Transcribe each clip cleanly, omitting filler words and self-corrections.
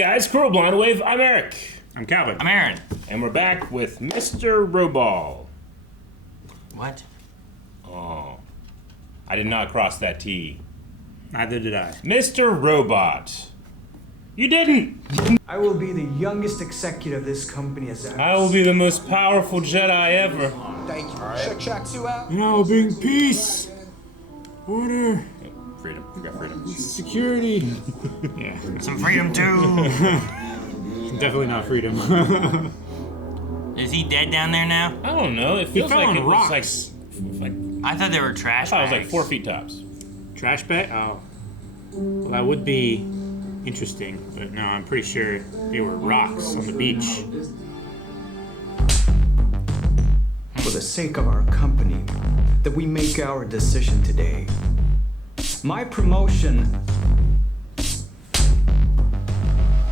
guys, Cruel Blind Wave. I'm Eric. I'm Calvin. I'm Aaron. And we're back with Mr. Roball. What? Oh. I did not cross that T. Neither did I. Mr. Robot. You didn't! I will be the youngest executive this company has ever. I will be the most powerful Jedi ever. Thank you. Check 2 out. And I will bring peace, order, Freedom. We got freedom. security. Yeah. Some freedom too. Definitely not freedom. Is he dead down there now? I don't know. It feels fell like on it rocks. was like I thought they were I trash thought it was bags. like 4 feet tops. Trash bag? Oh. Well, that would be interesting, but no, I'm pretty sure they were rocks on the beach. For the sake of our company, that we make our decision today. My promotion,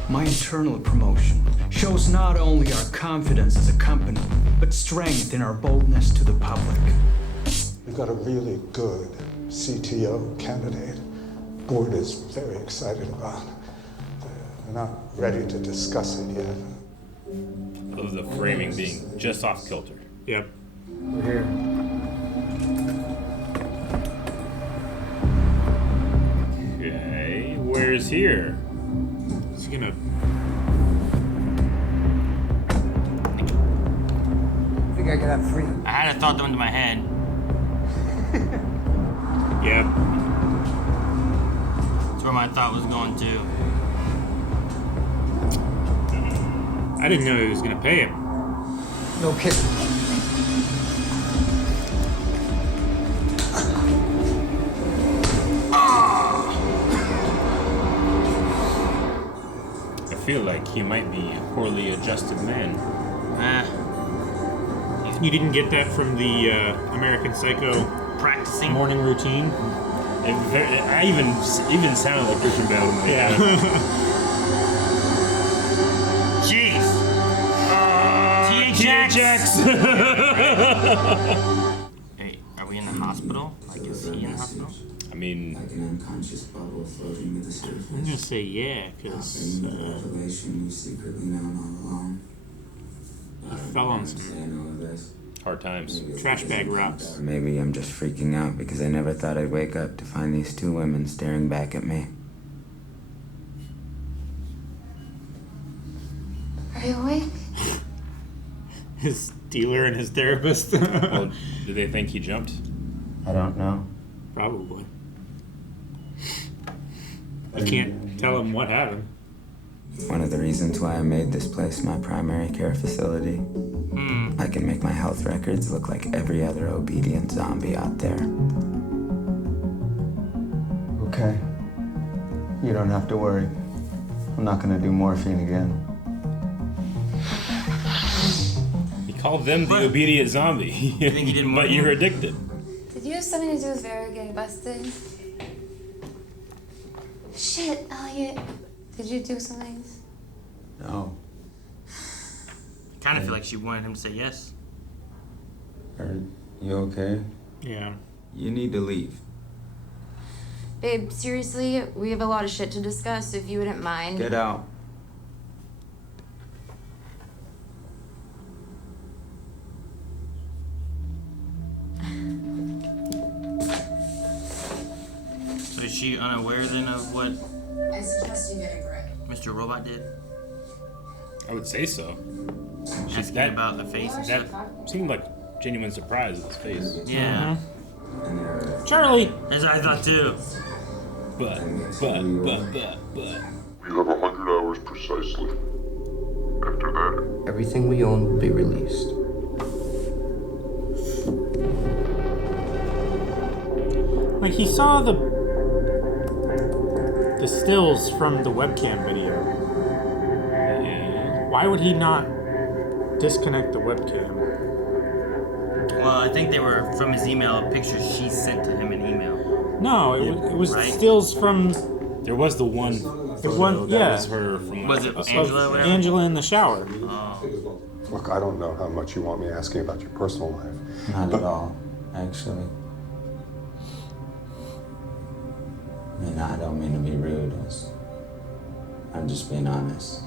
my internal promotion, shows not only our confidence as a company, but strength in our boldness to the public. We've got a really good CTO candidate. Board is very excited about. They're not ready to discuss it yet. Of the framing being just off kilter. Yep. We're here. Okay, where's here? Is he gonna... I think I could have freedom. I had a thought that went to my head. Yep. That's where my thought was going to. I didn't know he was gonna pay him. No kidding. I feel like he might be a poorly adjusted man. You didn't get that from the American Psycho Practicing. morning routine? I even sounded like Christian Bale. Yeah. Jeez. THX. Hey, are we in the hospital? Like, is he in the hospital? I mean, I'm gonna say yeah, because he fell on some hard times. trash bag rocks. Maybe I'm just freaking out because I never thought I'd wake up to find these two women staring back at me. Are you awake? His dealer and his therapist. Well, do they think he jumped? I don't know. Probably. I can't tell him what happened. One of the reasons why I made this place my primary care facility. I can make my health records look like every other obedient zombie out there. Okay. You don't have to worry. I'm not gonna do morphine again. He called them the obedient zombie. You think he did more But than you're you? addicted. Did you have something to do with Vera getting busted? Shit, Elliot. Did you do something? No. Kind of feel like she wanted him to say yes. Are you okay? Yeah. You need to leave. Babe, seriously, we have a lot of shit to discuss, if you wouldn't mind. Get out. So is she unaware then of what I suggest you get a grip. Mr. Robot did? I would say so. Asking that- about the face and stuff? That seemed like genuine surprise at his face. Yeah. Charlie! That's what I thought too. But. You have 100 hours precisely. After that, Everything we own will be released. Like, he saw the stills from the webcam video. Yeah. Why would he not disconnect the webcam? Well, I think they were from his email, pictures she sent to him in email. No, it was Right. stills from There was the one photo one- that yeah. was her from Was it last Angela or of whatever? Angela in the shower. Look, I don't know how much you want me asking about your personal life. Not at all, actually. I mean, I don't mean to be rude. I'm just being honest.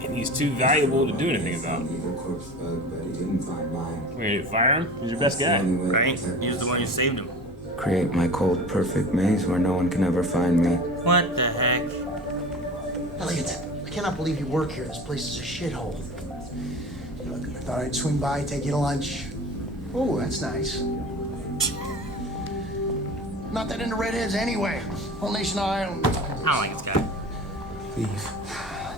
And he's too valuable to do anything about. But he didn't find mine. We're gonna fire him? He's your best guy. Right? He was the one who saved him. Create my cold, perfect maze where no one can ever find me. What the heck? Elliot, I cannot believe you work here. This place is a shithole. Look, I thought I'd swing by, take you to lunch. Oh, that's nice. Not that into redheads anyway. Whole nation of Ireland. I don't like this guy. Leave.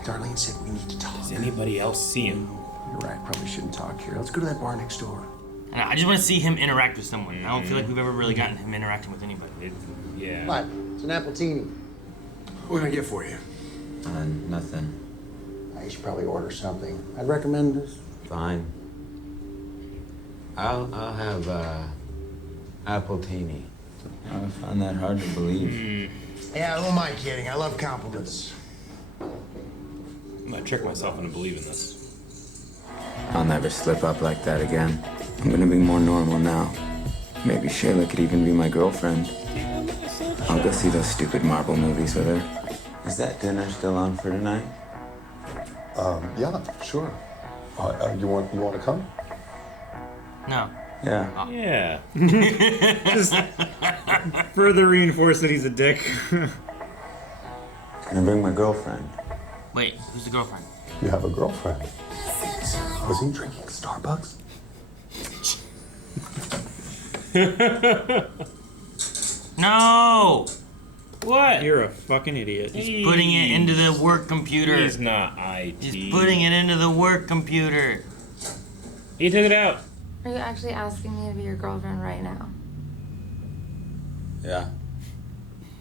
Darlene said we need to talk. Does anybody else see him? You're right, probably shouldn't talk here. Let's go to that bar next door. And I just want to see him interact with someone. I don't feel like we've ever really gotten him interacting with anybody. Yeah. What? It's an appletini. What can I get for you? Nothing. You should probably order something. I'd recommend this. Fine. I'll have appletini. I find that hard to believe. Yeah, who am I kidding? I love compliments. I'm gonna trick myself into believing this. I'll never slip up like that again. I'm gonna be more normal now. Maybe Shayla could even be my girlfriend. I'll go see those stupid Marvel movies with her. Is that dinner still on for tonight? Yeah, sure. You want to come? No. Yeah. Yeah. Just further reinforce that he's a dick. Can I bring my girlfriend? Wait, who's the girlfriend? You have a girlfriend. Was he drinking Starbucks? No! What? You're a fucking idiot. He's putting it into the work computer. He's not IT. He's putting it into the work computer. He took it out. Are you actually asking me to be your girlfriend right now? Yeah.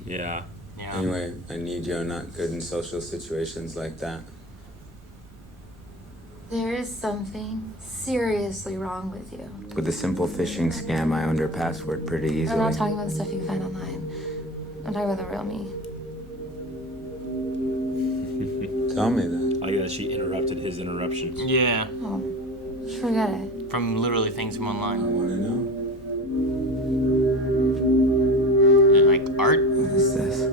Yeah. Yeah. Anyway, I need you. I'm not good in social situations like that. There is something seriously wrong with you. With a simple phishing scam, I owned her password pretty easily. I'm not talking about the stuff you can find online. I'm talking about the real me. Tell me that. I like that she interrupted his interruption. Yeah. Oh, forget it. From literally things from I online. want to know. Is it like art? What is this?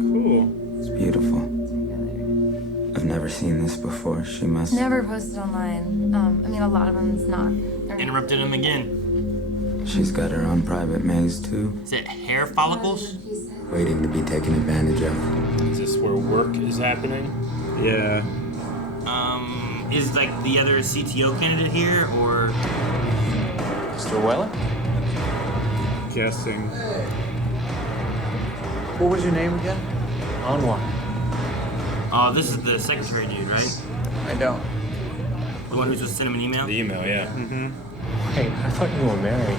Cool. It's beautiful. I've never seen this before. She must. Never posted online. I mean, a lot of them's not. Interrupted him again. She's got her own private maze, too. Is it hair follicles? Waiting to be taken advantage of. Is this where work is happening? Yeah. Is like the other CTO candidate here, or? Mr. Weller? Guessing. What was your name again? Anwar. Oh, this is the secretary dude, right? I don't. The one who's just sent him an email? The email, yeah. Mm-hmm. Hey, I thought you were married.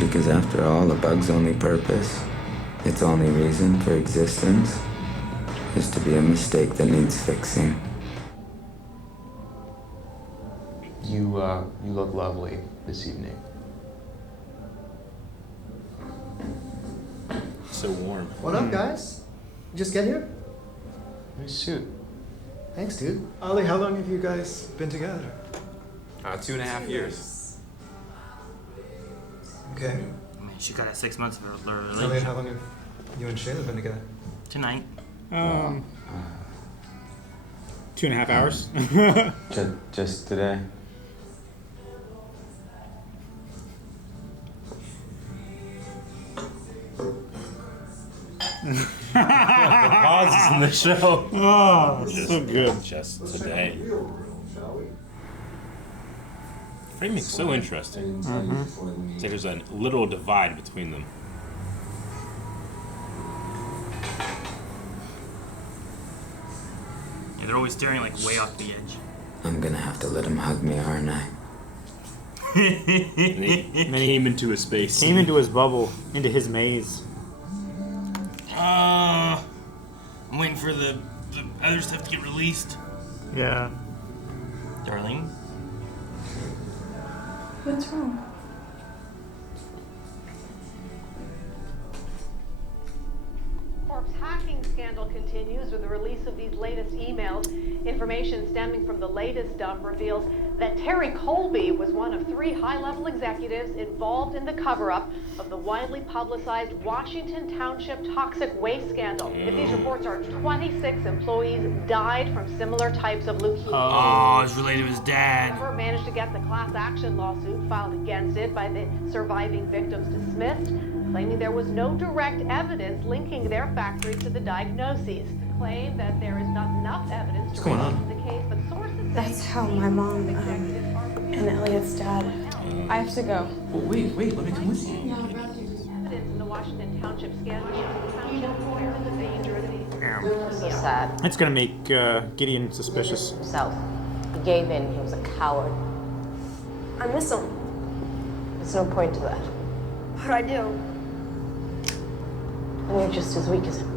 Because after all, a bug's only purpose, its only reason for existence, is to be a mistake that needs fixing. You look lovely this evening. So warm. What up, guys? You just get here? Nice suit. Thanks, dude. Ollie, how long have you guys been together? 2.5 years. Okay. I mean, she got 6 months of her Elliot, relationship. how long have you and Shayla been together? Tonight. 2.5 hours. Just today. The pauses in the show. Oh, so good. Just today. Framing's so interesting. Mm-hmm. It's like there's a literal divide between them. Yeah, they're always staring like way off the edge. I'm gonna have to let him hug me, aren't I? And then he came into his space. Came into his bubble, into his maze. I'm waiting for the other stuff to get released. Yeah. Darlene? What's wrong? Corpse hacking scandal continues with the release of these latest emails. Information stemming from the latest dump reveals that Terry Colby was one of 3 high-level executives involved in the cover-up of the widely publicized Washington Township toxic waste scandal. If these reports are 26 employees died from similar types of leukemia. Oh, it's related to his dad. However, managed to get the class action lawsuit filed against it by the surviving victims dismissed, claiming there was no direct evidence linking their factory to the diagnoses. Claim that there is not enough evidence to prove the case, but sources say That's how my mom and Elliot's dad. I have to go. Oh, wait, let me come with you. evidence in the Washington Township scandal shows the township aware of the danger of these. So sad. It's gonna make Gideon suspicious. Himself. He gave in. He was a coward. I miss him. There's no point to that. But I do. And you're just as weak as him.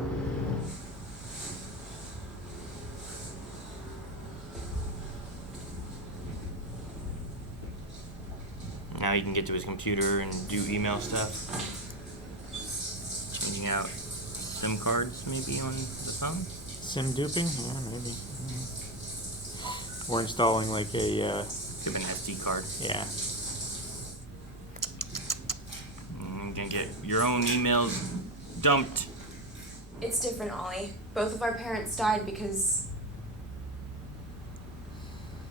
Now he can get to his computer and do email stuff. Changing out SIM cards maybe on the phone? Sim duping? Yeah, maybe. Or installing like a... Give an SD card. Yeah. You can get your own emails dumped. It's different, Ollie. Both of our parents died because...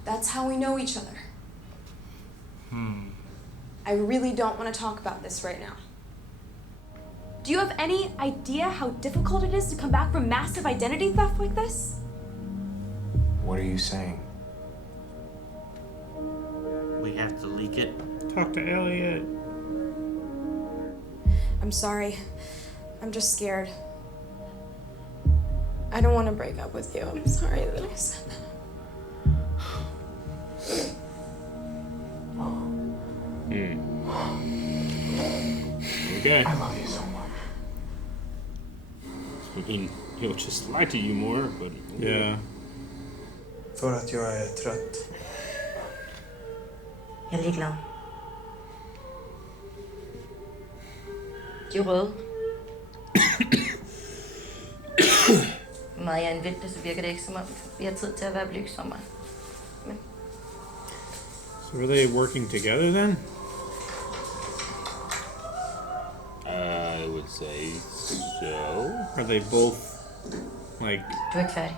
that's how we know each other. I really don't want to talk about this right now. Do you have any idea how difficult it is to come back from massive identity theft like this? What are you saying? We have to leak it. Talk to Elliot. I'm sorry. I'm just scared. I don't want to break up with you. I'm sorry that I said that. Okay. I love you so much. I mean, he'll just lie to you more, but... Yeah. För att jag är trött. Jeg er ligeglad. De er røde. Meget jeg er en vinter, så virker det ikke som om, vi har tid til at være blygsomme. Men So are they working together then? I would say so. Are they both, like... du er ikke færdig.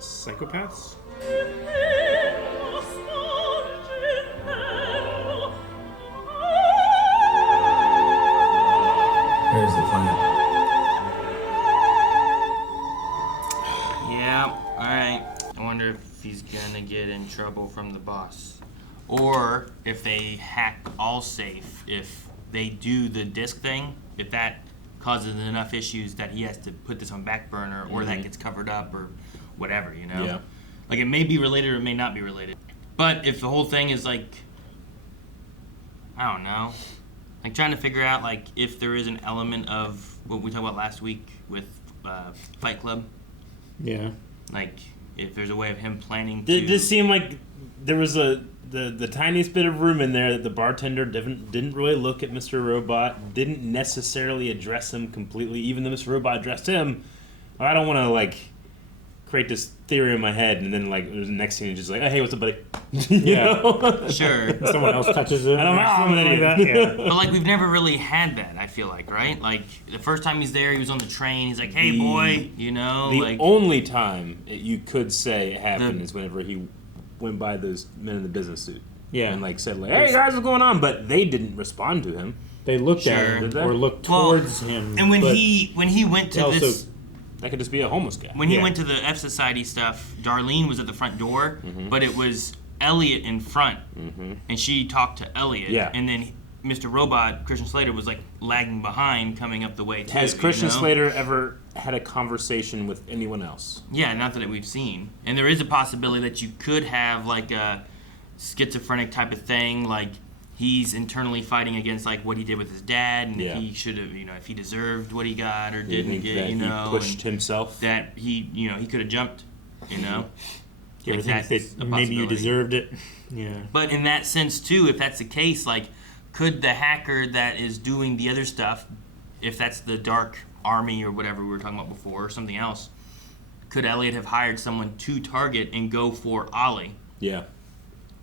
Psychopaths? Here's the plan. Yeah, alright. I wonder if he's gonna get in trouble from the boss. Or if they hack Allsafe, if they do the disk thing, if that causes enough issues that he has to put this on back burner, or that gets covered up, or whatever, you know? Yeah. Like, it may be related or it may not be related. But if the whole thing is like, I don't know, like trying to figure out like if there is an element of what we talked about last week with Fight Club. Yeah. Like if there's a way of him planning to. Did this seem like there was the tiniest bit of room in there that the bartender didn't really look at Mr. Robot, didn't necessarily address him completely, even though Mr. Robot addressed him. I don't want to like create this theory in my head and then like the next thing is just like, oh, hey, what's up, buddy? You know? Sure. Someone else touches him. I don't know. I'm an idiot. Like that. Yeah. But like we've never really had that. I feel like, right? Like the first time he's there, he was on the train. He's like, "Hey, boy," you know. The like only time you could say it happened is whenever he went by those men in the business suit. Yeah. And like said like, "Hey guys, what's going on?" But they didn't respond to him. They looked at Sure. him Did they? or looked Well, towards him. and when but he went to also- this. That could just be a homeless guy. When he went to the F Society stuff, Darlene was at the front door, but it was Elliot in front, and she talked to Elliot. Yeah. And then Mr. Robot, Christian Slater, was like lagging behind, coming up the way too. Has Christian you know? Slater ever had a conversation with anyone else? Yeah, not that we've seen. And there is a possibility that you could have like a schizophrenic type of thing, like he's internally fighting against like what he did with his dad, and if he should have, if he deserved what he got or didn't think get, that you know, he pushed and himself. that he, he could have jumped, you know. You ever Like think that's that a maybe you possibility. deserved it? Yeah. But in that sense too, if that's the case, like, could the hacker that is doing the other stuff, if that's the dark army or whatever we were talking about before, or something else, could Elliot have hired someone to target and go for Ollie? Yeah.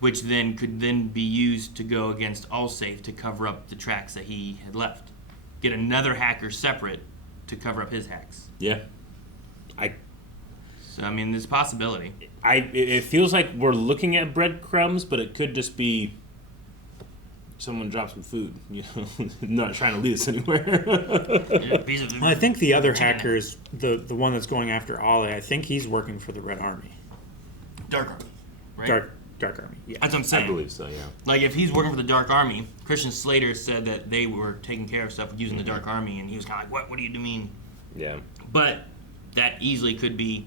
Which then could then be used to go against Allsafe to cover up the tracks that he had left. Get another hacker separate to cover up his hacks. Yeah. So, I mean, there's a possibility. It feels like we're looking at breadcrumbs, but it could just be someone dropped some food, you know, not trying to lead us anywhere. Well, I think the other hacker is the one that's going after Ollie. I think he's working for the Red Army. Dark Army, right? Dark Army, yeah. That's what I'm saying. I believe so, yeah. Like, if he's working for the Dark Army, Christian Slater said that they were taking care of stuff using the Dark Army, and he was kind of like, what do you mean? Yeah. But that easily could be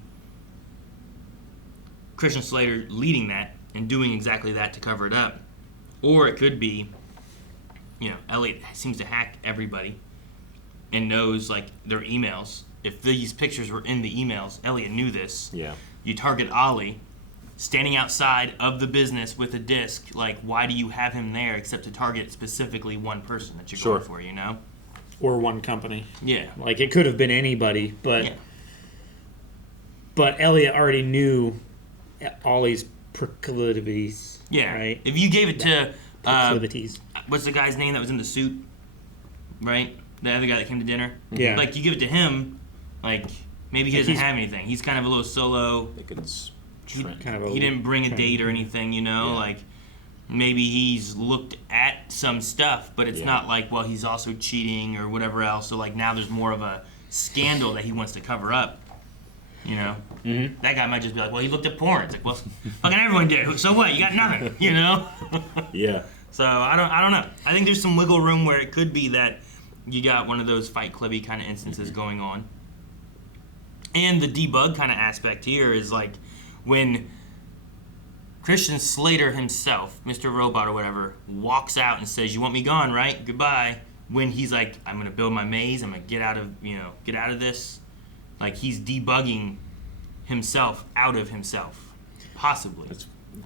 Christian Slater leading that and doing exactly that to cover it up. Or it could be, you know, Elliot seems to hack everybody and knows, like, their emails. If these pictures were in the emails, Elliot knew this. Yeah. You target Ollie standing outside of the business with a disc. Like, why do you have him there except to target specifically one person that you're going for, you know? Or one company. Yeah. Like, it could have been anybody, but but Elliot already knew Ollie's proclivities. Yeah. Right? If you gave it to proclivities. What's the guy's name that was in the suit? Right? The other guy that came to dinner? Yeah. Like, you give it to him, like, maybe he doesn't have anything. He's kind of a little solo. He didn't bring a date or anything, you know? Like, maybe he's looked at some stuff, but it's not like, well, he's also cheating or whatever else. So, like, now there's more of a scandal that he wants to cover up, you know? Mm-hmm. That guy might just be like, well, he looked at porn. It's like, well, fucking everyone did. So what? You got nothing, you know? Yeah. So I don't know. I think there's some wiggle room where it could be that you got one of those Fight Clubby kind of instances going on. And the debug kind of aspect here is like when Christian Slater himself, Mr. Robot or whatever, walks out and says, "You want me gone, right? Goodbye." When he's like, "I'm gonna build my maze. I'm gonna get out of this." Like, he's debugging himself out of himself, possibly.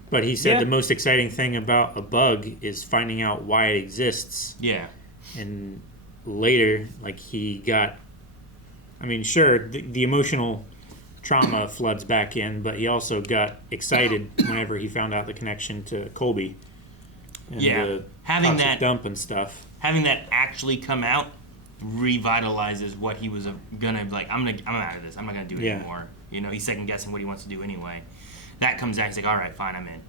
But he said the most exciting thing about a bug is finding out why it exists. Yeah. And later, like, he got... I mean, sure, the emotional trauma floods back in, but he also got excited whenever he found out the connection to Colby. And the having toxic that dump and stuff. Having that actually come out revitalizes what he was gonna, like, I'm out of this. I'm not gonna do it anymore. You know, he's second guessing what he wants to do anyway. That comes out, he's like, all right, fine, I'm in.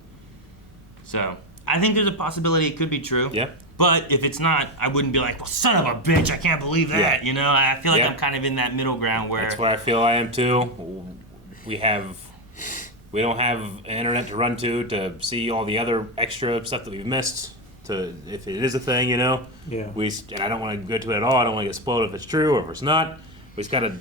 So, I think there's a possibility it could be true. Yeah. But if it's not, I wouldn't be like, well, son of a bitch, I can't believe that. Yeah. You know, I feel like I'm kind of in that middle ground where... That's where I feel I am too. We don't have an internet to run to see all the other extra stuff that we've missed. If it is a thing, you know. Yeah. And I don't want to go to it at all. I don't want to get spoiled if it's true or if it's not. We just gotta.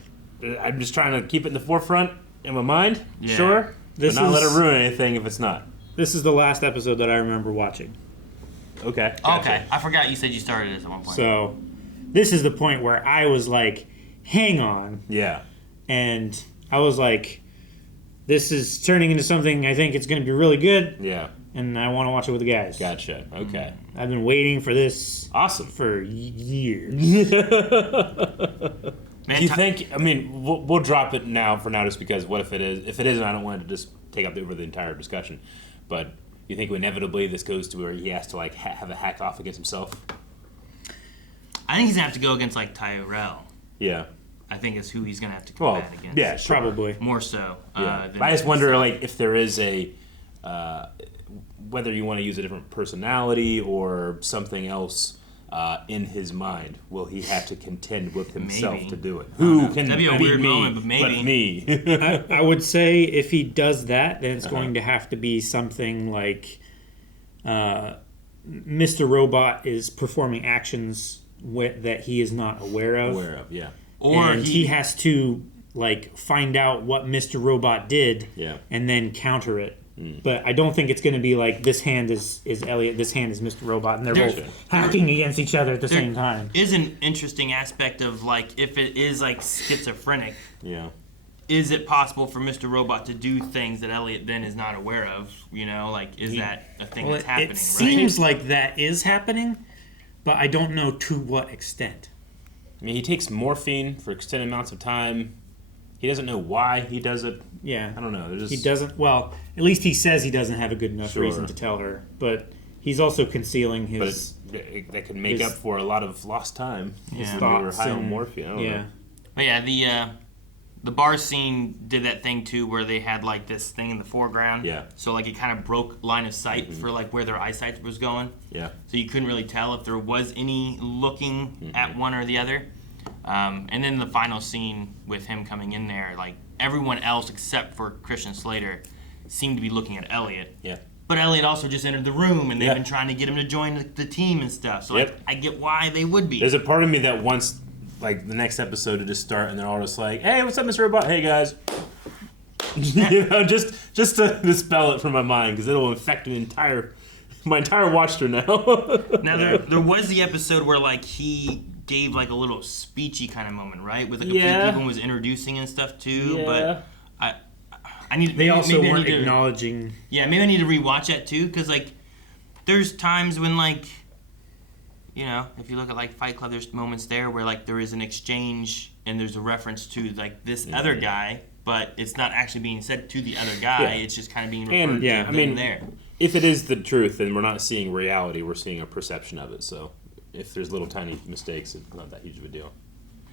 I'm just trying to keep it in the forefront in my mind. Yeah. Sure. But not let it ruin anything if it's not. This is the last episode that I remember watching. Okay. Gotcha. Okay. I forgot you said you started this at one point. So, this is the point where I was like, hang on. Yeah. And I was like, this is turning into something I think it's going to be really good. Yeah. And I want to watch it with the guys. Gotcha. Okay. I've been waiting for this. Awesome. For years. Do you think? I mean, we'll drop it now for now, just because. What if it is? If it isn't, I don't want it to just take up over the entire discussion. But you think inevitably this goes to where he has to like have a hack off against himself? I think he's gonna have to go against like Tyrell. Yeah. I think is who he's gonna have to combat against. Yeah, sure. Probably more so. Yeah. I just wonder, like, if there is a whether you want to use a different personality or something else in his mind. Will he have to contend with himself to do it? Who can That'd be a weird moment, but maybe. But me. I would say if he does that, then it's going to have to be something like Mr. Robot is performing actions that he is not aware of. Yeah. Or he has to like find out what Mr. Robot did and then counter it. But I don't think it's going to be like this hand is Elliot, this hand is Mr. Robot, and they're both hacking against each other at the same time. Is an interesting aspect of like if it is like schizophrenic. Yeah. Is it possible for Mr. Robot to do things that Elliot then is not aware of? You know, like is that a thing that's happening? It seems like that is happening, but I don't know to what extent. I mean, he takes morphine for extended amounts of time. He doesn't know why he does it. Yeah. I don't know. He doesn't, well, at least he says he doesn't have a good enough reason to tell her. But he's also concealing his... But that could make up for a lot of lost time. Yeah. His thoughts high on morphine. I don't know. But yeah, the bar scene did that thing too where they had like this thing in the foreground. Yeah. So like it kind of broke line of sight for like where their eyesight was going. Yeah. So you couldn't really tell if there was any looking at one or the other. And then the final scene with him coming in there, like everyone else except for Christian Slater seemed to be looking at Elliot. Yeah. But Elliot also just entered the room, and they've been trying to get him to join the team and stuff. So like, I get why they would be. There's a part of me that wants like the next episode to just start, and they're all just like, "Hey, what's up, Mr. Robot? Hey, guys." You know, just to dispel it from my mind because it'll infect my entire watch through now. Now there was the episode where like he gave like a little speechy kind of moment, right? With like a few people and was introducing and stuff too. But I need. They also maybe weren't acknowledging. Yeah, maybe I need to rewatch that too because like there's times when like, you know, if you look at like Fight Club, there's moments there where like there is an exchange and there's a reference to like this other guy, but it's not actually being said to the other guy. Yeah. It's just kind of being referred to I mean, there. If it is the truth, then we're not seeing reality; we're seeing a perception of it. So, if there's little tiny mistakes, it's not that huge of a deal.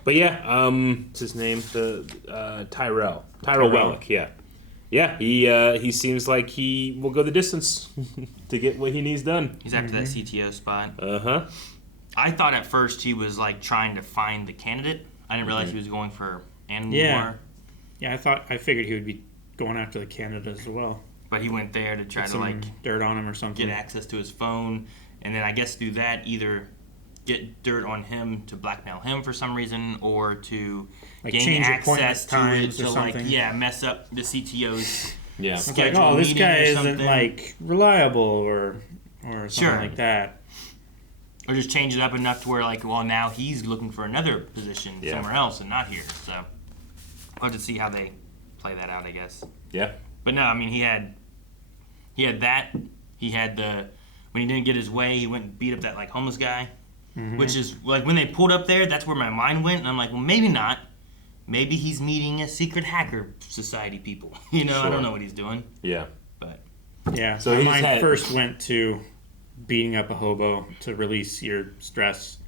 But yeah, what's his name? Tyrell Wellick. Yeah. He seems like he will go the distance to get what he needs done. He's after that CTO spot. Uh-huh. I thought at first he was like trying to find the candidate. I didn't realize he was going for animal war. Yeah, I figured he would be going after the candidate as well. But he went there to try Put to some like dirt on him or something. Get access to his phone, and then I guess through that either get dirt on him to blackmail him for some reason, or to like gain change access to it times to or like something. Mess up the CTO's It's like, schedule. oh, this meeting guy or isn't something. like reliable or something like that. Or just change it up enough to where like, well, now he's looking for another position somewhere else and not here. So we'll have to see how they play that out, I guess. Yeah. But no, I mean he had that. He had when he didn't get his way, he went and beat up that like homeless guy. Which is like when they pulled up there, that's where my mind went, and I'm like, well, maybe not. Maybe he's meeting a secret hacker society people. You know, I don't know what he's doing. Yeah. But yeah, So my he mind first went to beating up a hobo to release your stress.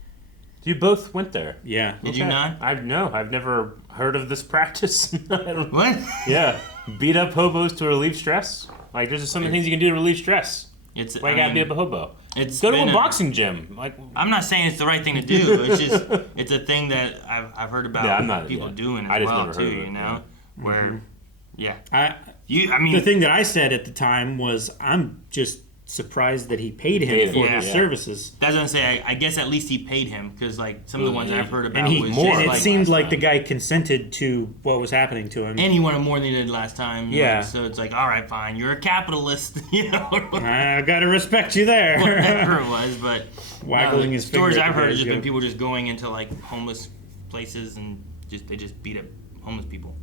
You both went there. Yeah. Did you not? I've never heard of this practice. What? Yeah, beat up hobos to relieve stress. Like there's just so many things you can do to relieve stress. Why you gotta beat up a hobo? Go to a boxing gym. Like I'm not saying it's the right thing to do. It's just it's a thing that I've heard about people doing as well too. You know, where the thing that I said at the time was I'm just surprised that he paid him for his services. That's what I'm saying. I guess at least he paid him because like some of the ones I've heard about and was and it seemed like the guy consented to what was happening to him. And he wanted more than he did last time. Yeah. Like, so it's like, all right, fine. You're a capitalist. You know. I gotta respect you there. Whatever it was, but waggling his stories finger. I've heard has just been people just going into like homeless places and they just beat up homeless people.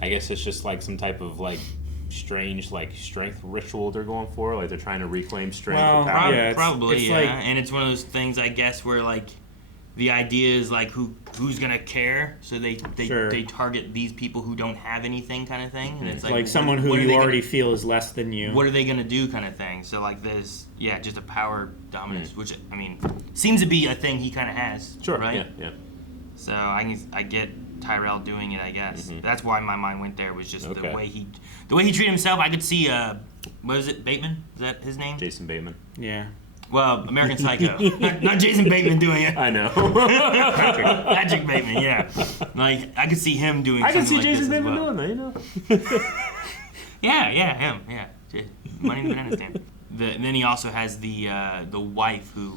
I guess it's just like some type of like strange like strength ritual they're going for. Like they're trying to reclaim strength. Well, or power. probably. And it's one of those things I guess where like the idea is like who's gonna care, so they target these people who don't have anything kind of thing, and it's like someone who you already feel is less than you. What are they gonna do kind of thing? So like there's just a power dominance, which I mean seems to be a thing he kind of has. Sure. Right. Yeah. So I get Tyrell doing it. I guess that's why my mind went there. Was just the way he treated himself. I could see what is it, Bateman? Is that his name? Jason Bateman. Yeah. Well, American Psycho. not Jason Bateman doing it. I know. Patrick Bateman, yeah. Like, I could see him doing something like this. I can see Jason Bateman well. doing that, you know? yeah, him, yeah. Money in the banana stand. Then he also has the wife who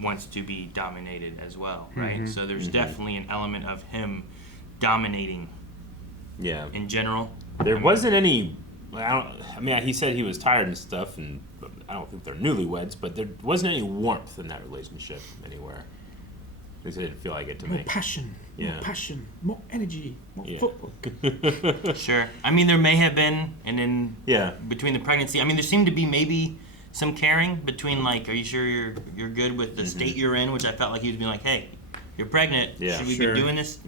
wants to be dominated as well, right? So there's definitely an element of him dominating in general. There wasn't any... he said he was tired and stuff, and I don't think they're newlyweds, but there wasn't any warmth in that relationship anywhere. At least I didn't feel like it to me. More passion, more energy, more football. Sure. I mean, there may have been, and then between the pregnancy, I mean, there seemed to be maybe some caring between, like, are you sure you're good with the state you're in? Which I felt like he was being like, hey, You're pregnant. Yeah. Should we Sure. be doing this?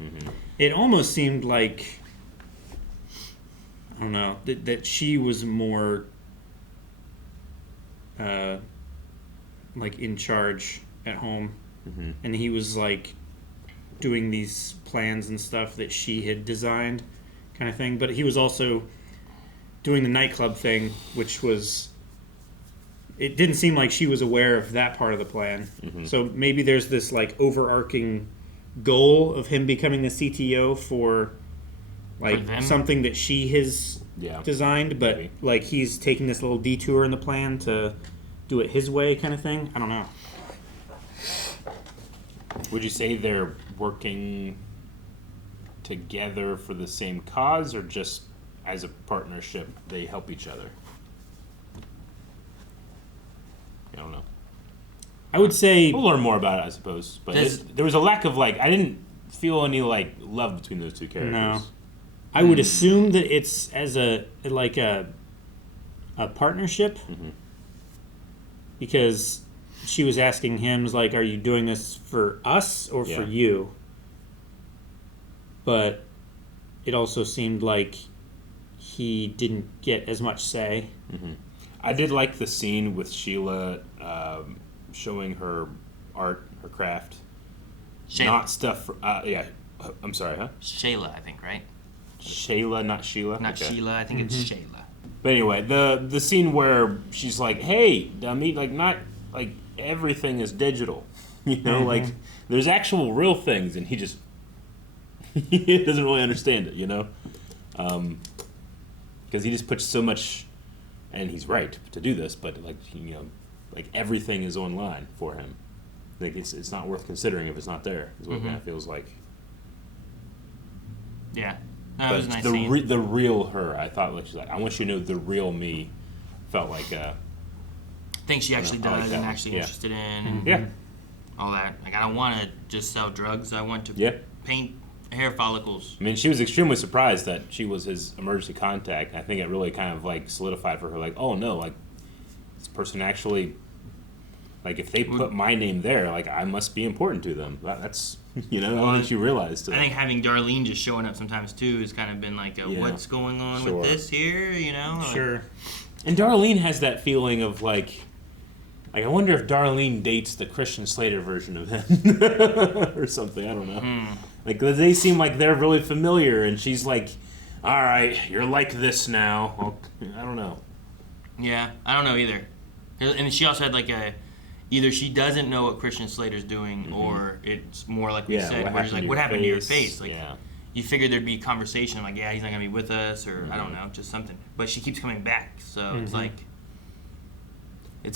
It almost seemed like, I don't know, that she was more like in charge at home, and he was like doing these plans and stuff that she had designed, kind of thing. But he was also doing the nightclub thing, which was, it didn't seem like she was aware of that part of the plan. So maybe there's this like overarching goal of him becoming the CTO for like them? something that she has designed, but like he's taking this little detour in the plan to do it his way, kind of thing. I don't know. Would you say they're working together for the same cause, or just as a partnership they help each other? I don't know. I would say we'll learn more about it, I suppose. But there was a lack of like, I didn't feel any like love between those two characters. No. I would assume that it's as a partnership, because she was asking him, like, "Are you doing this for us or for you?" But it also seemed like he didn't get as much say. I did like the scene with Sheila showing her art, her craft. Shayla. Not stuff for, I'm sorry, huh? Shayla, I think, right? Shayla, not Sheila? Not Okay. Sheila, I think it's Shayla. But anyway, the scene where she's like, "Hey, dummy, like not like everything is digital, you know, like there's actual real things," and he just he doesn't really understand it, you know, because he just puts so much, and he's right to do this, but like you know, like everything is online for him. Like it's not worth considering if it's not there. Is what it kind of feels like. Yeah. That was a nice the scene. the real her, I thought, like she's like, I want you to know the real me. Felt like things she actually I like does that and one. actually Yeah. interested in, and all that. Like, I don't want to just sell drugs. I want to paint hair follicles. I mean, she was extremely surprised that she was his emergency contact. I think it really kind of like solidified for her, like, oh no, like this person actually, like if they put my name there, like I must be important to them. That's you know, I don't think she realized. I think having Darlene just showing up sometimes too has kind of been like, what's going on with this here? You know, Sure. And Darlene has that feeling of like I wonder if Darlene dates the Christian Slater version of him or something. I don't know. Like they seem like they're really familiar, and she's like, "All right, you're like this now." Well, I don't know. Yeah, I don't know either. And she also had like either she doesn't know what Christian Slater's doing, or it's more like we said, where she's like, "What happened to your face?" Like, you figured there'd be a conversation, like, "Yeah, he's not gonna be with us," or I don't know, just something. But she keeps coming back, so it's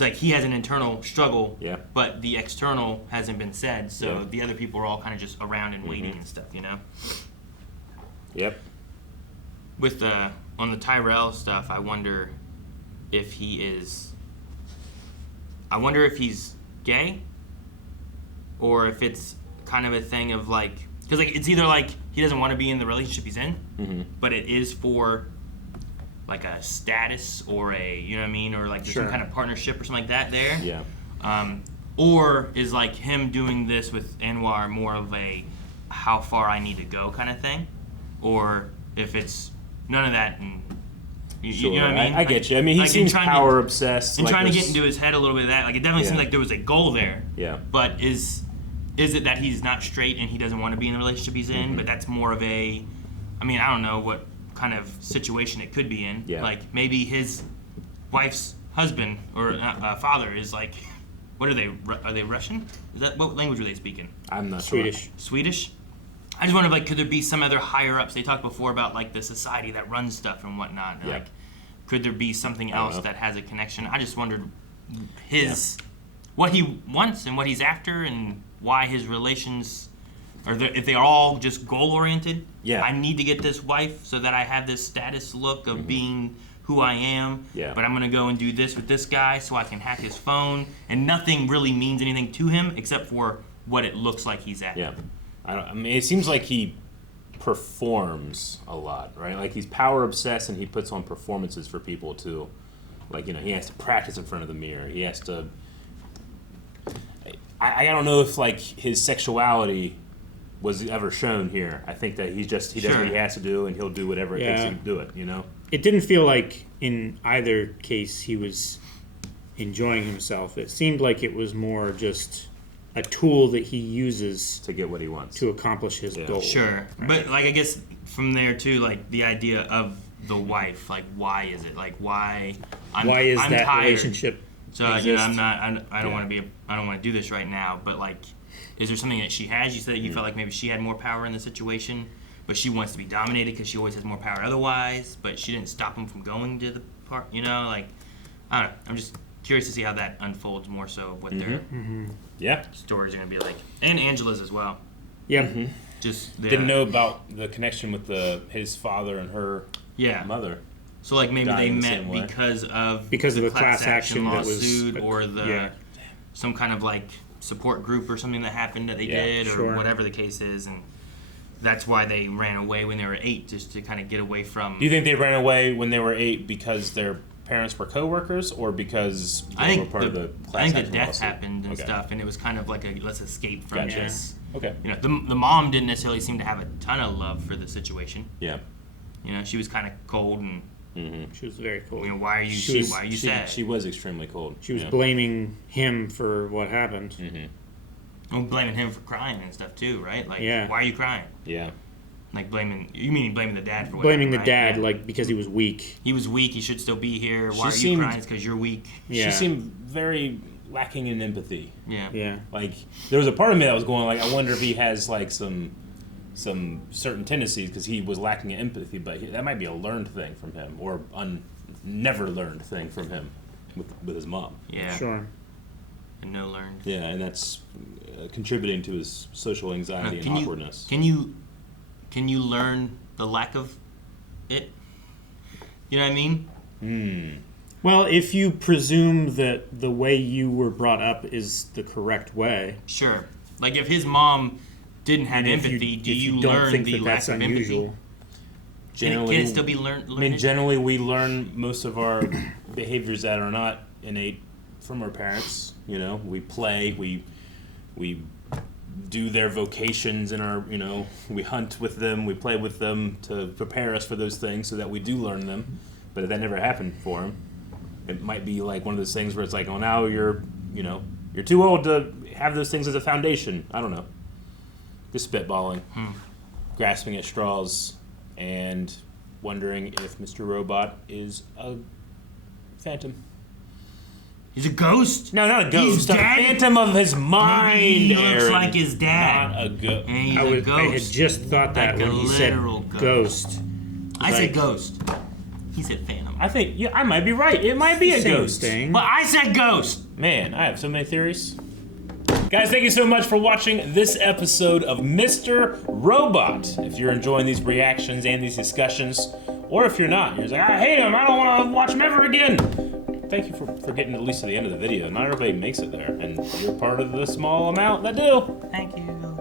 like he has an internal struggle, but the external hasn't been said. So the other people are all kind of just around and waiting and stuff, you know. Yep. With on the Tyrell stuff, I wonder if he is. I wonder if he's gay, or if it's kind of a thing of like, because like it's either like he doesn't want to be in the relationship he's in, but it is for like a status or a, you know what I mean, or like there's some kind of partnership or something like that there. Yeah. Or is like him doing this with Anwar more of a how far I need to go kind of thing, or if it's none of that and. You know what I mean? I get you. I mean, he seems power obsessed. And like trying to get into his head a little bit of that. Like, it definitely seemed like there was a goal there. Yeah. But is it that he's not straight and he doesn't want to be in the relationship he's in? But that's more of a, I mean, I don't know what kind of situation it could be in. Yeah. Like, maybe his wife's husband or father is like, what are they? Are they Russian? Is that what language are they speaking? I'm not Swedish. sure. Swedish? I just wonder, like, could there be some other higher ups? They talked before about like the society that runs stuff and whatnot. And, like, could there be something else that has a connection? I just wondered what he wants and what he's after, and why his relations if they are all just goal oriented. Yeah. I need to get this wife so that I have this status look of being who I am. Yeah. But I'm gonna go and do this with this guy so I can hack his phone, and nothing really means anything to him except for what it looks like he's at. Yeah. I mean, it seems like he performs a lot, right? Like he's power obsessed, and he puts on performances for people too. Like, you know, he has to practice in front of the mirror. He has to. I don't know if like his sexuality was ever shown here. I think that he does what he has to do, and he'll do whatever it takes him to do it. You know, it didn't feel like in either case he was enjoying himself. It seemed like it was more just a tool that he uses to get what he wants, to accomplish his goal. Sure, right. But like I guess from there too, like the idea of the wife, like why is it? Like why? I'm that tired. Relationship? So I don't want to do this right now. But like, is there something that she has? You said that you felt like maybe she had more power in the situation, but she wants to be dominated because she always has more power otherwise. But she didn't stop him from going to the part. You know, like I don't know. I'm just curious to see how that unfolds more so what their stories are going to be like, and Angela's as well. Yeah. Just didn't know about the connection with his father and her mother. So like maybe they met because of the class action lawsuit or some kind of like support group or something that happened that they did or whatever the case is, and that's why they ran away when they were 8, just to kind of get away from. Do you think they ran away when they were 8 because their parents were co-workers, or because they were part of the class action? I think the death happened and stuff, and it was kind of like let's escape from this. Okay. You know, the mom didn't necessarily seem to have a ton of love for the situation. Yeah. You know, she was kind of cold and. She was very cold. You know, why are you sad? She was extremely cold. She was blaming him for what happened. Well, blaming him for crying and stuff too, right? Like, why are you crying? Yeah. Like blaming the dad for what blaming happened, the right? dad, like because he was weak. He was weak. He should still be here. Why are you crying? It's because you're weak. She seemed very lacking in empathy. Yeah. Like there was a part of me that was going like, I wonder if he has like some certain tendencies because he was lacking in empathy, but that might be a learned thing from him or never learned thing from him with his mom. Yeah. Sure. And no learned. Yeah, and that's contributing to his social anxiety and awkwardness. Can you learn the lack of it? You know what I mean? Well, if you presume that the way you were brought up is the correct way. Sure. Like if his mom didn't have empathy, do you learn the lack of empathy? Generally, can it still be learned? I mean, generally we learn most of our behaviors that are not innate from our parents. You know, we play, we do their vocations in our, you know, we hunt with them, we play with them to prepare us for those things so that we do learn them. But if that never happened for him, it might be like one of those things where it's like, oh, now you're too old to have those things as a foundation. I don't know. Just spitballing, grasping at straws, and wondering if Mr. Robot is a phantom. He's a ghost? No, not a ghost. He's a dead? Phantom of his mind. Maybe he looks Aaron. like his dad. Not a ghost. And he's a ghost. I had just thought that like when he said ghost. I said ghost. He said phantom. I think I might be right. It might be a ghost. But I said ghost. Man, I have so many theories. Guys, thank you so much for watching this episode of Mr. Robot. If you're enjoying these reactions and these discussions, or if you're not, you're just like, I hate him, I don't want to watch him ever again. Thank you for getting at least to the end of the video. Not everybody makes it there, and you're part of the small amount that do. Thank you.